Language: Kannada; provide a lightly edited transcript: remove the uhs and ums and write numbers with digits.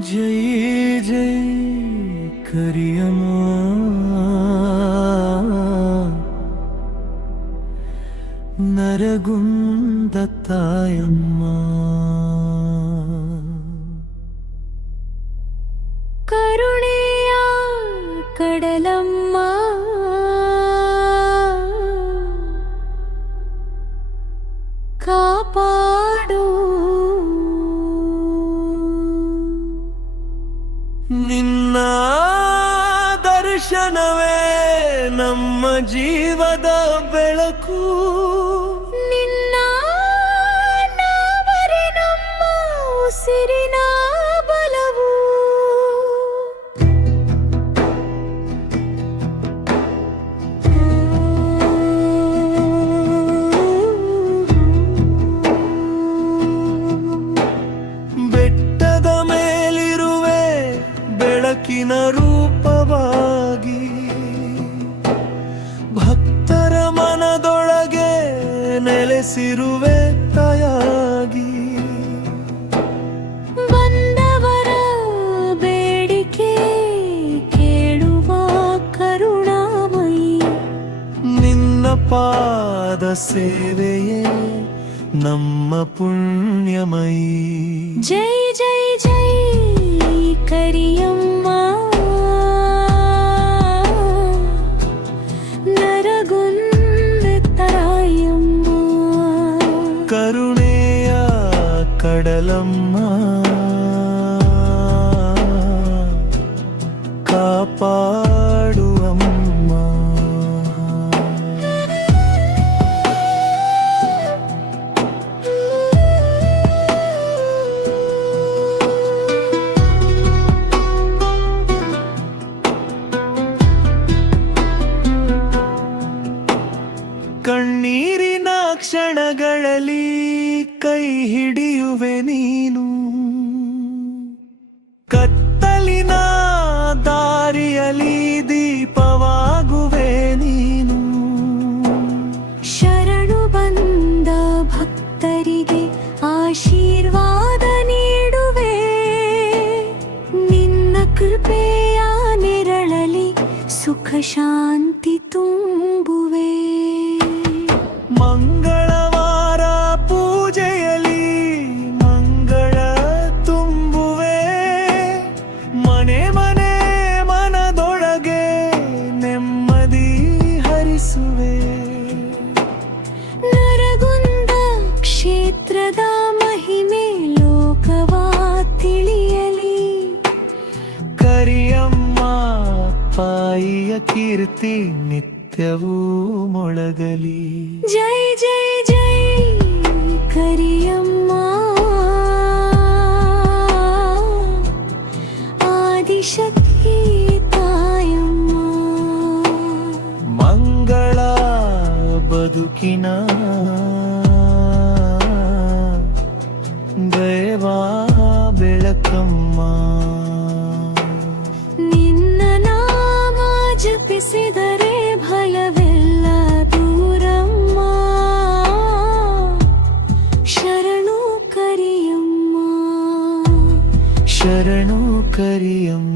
जय जय करियम्मा नरगुंद तायम्मा करुणेय कಡಲಮ್ಮ ಕಾಪಾಡು ನಿನ್ನ ದರ್ಶನವೇ ನಮ್ಮ ಜೀವದ ಬೆಳಕು ನಿನ್ನ ನಾವರೆ ನಮ್ಮ ಉಸಿರಿನ ಬಲವು ಬೆಟ್ಟದ ಮೇಲಿರುವೆ ಬೆಳಕಿನ ರೂಪವಾಗಿ ಭಕ್ತರ ಮನದೊಳಗೆ ನೆಲೆಸಿರುವೆ ತಾಯಾಗಿ ಬಂದವರ ಬೇಡಿಕೆ ಕೇಳುವ ಕರುಣಾಮಯಿ ನಿನ್ನ ಪಾದ ಸೇವೆಯೇ ನಮ್ಮ ಪುಣ್ಯಮಯಿ ಜೈ ಜೈ ಜೈ ಕರಿಯಮ್ಮ ನರಗುಂದ ತಾಯಮ್ಮ ಕರುಣೆಯ ಕಡಲಮ್ಮ ಕಾಪಾಡುವಮ್ಮ ಕಣ್ಣೀರಿನ ಕ್ಷಣಗಳಲ್ಲಿ ಕೈ ಹಿಡಿಯುವೆ ನೀನು ಕತ್ತಲಿನ ದಾರಿಯಲ್ಲಿ ದೀಪವಾಗುವೆ ನೀನು ಶರಣು ಬಂದ ಭಕ್ತರಿಗೆ ಆಶೀರ್ವಾದ ನೀಡುವೆ ನಿನ್ನ ಕೃಪೆಯ ನೆರಳಲಿ ಸುಖ ಶಾಂತಿ ತುಂಬುವೆ ಮಂಗಳವಾರ ಪೂಜೆಯಲ್ಲಿ ಮಂಗಳ ತುಂಬುವೆ ಮನೆ ಮನೆ ಮನದೊಳಗೆ ನೆಮ್ಮದಿ ಹರಿಸುವೆ ನರಗುಂದ ಕ್ಷೇತ್ರದ ಮಹಿಮೆ ಲೋಕವ ತಿಳಿಯಲಿ ಕರಿಯಮ್ಮ ಪಾಯಿಯ ಕೀರ್ತಿ ನಿತ್ಯವೂ ಮೊಳಗಲಿ ಜೈ ಜೈ ಜೈ ಕರಿಯಮ್ಮ ಆದಿಶಕ್ತಿ ತಾಯಮ್ಮ ಮಂಗಳ ಬದುಕಿನ ದೈವಾ ಬೆಳಕಮ್ಮ ನಿನ್ನ ನಾಮ ಜಪಿಸಿದರೆ ಭಯವೆಲ್ಲ ದೂರಮ್ಮ ಶರಣು ಕರಿಯಮ್ಮ ಶರಣು ಕರಿಯಮ್ಮ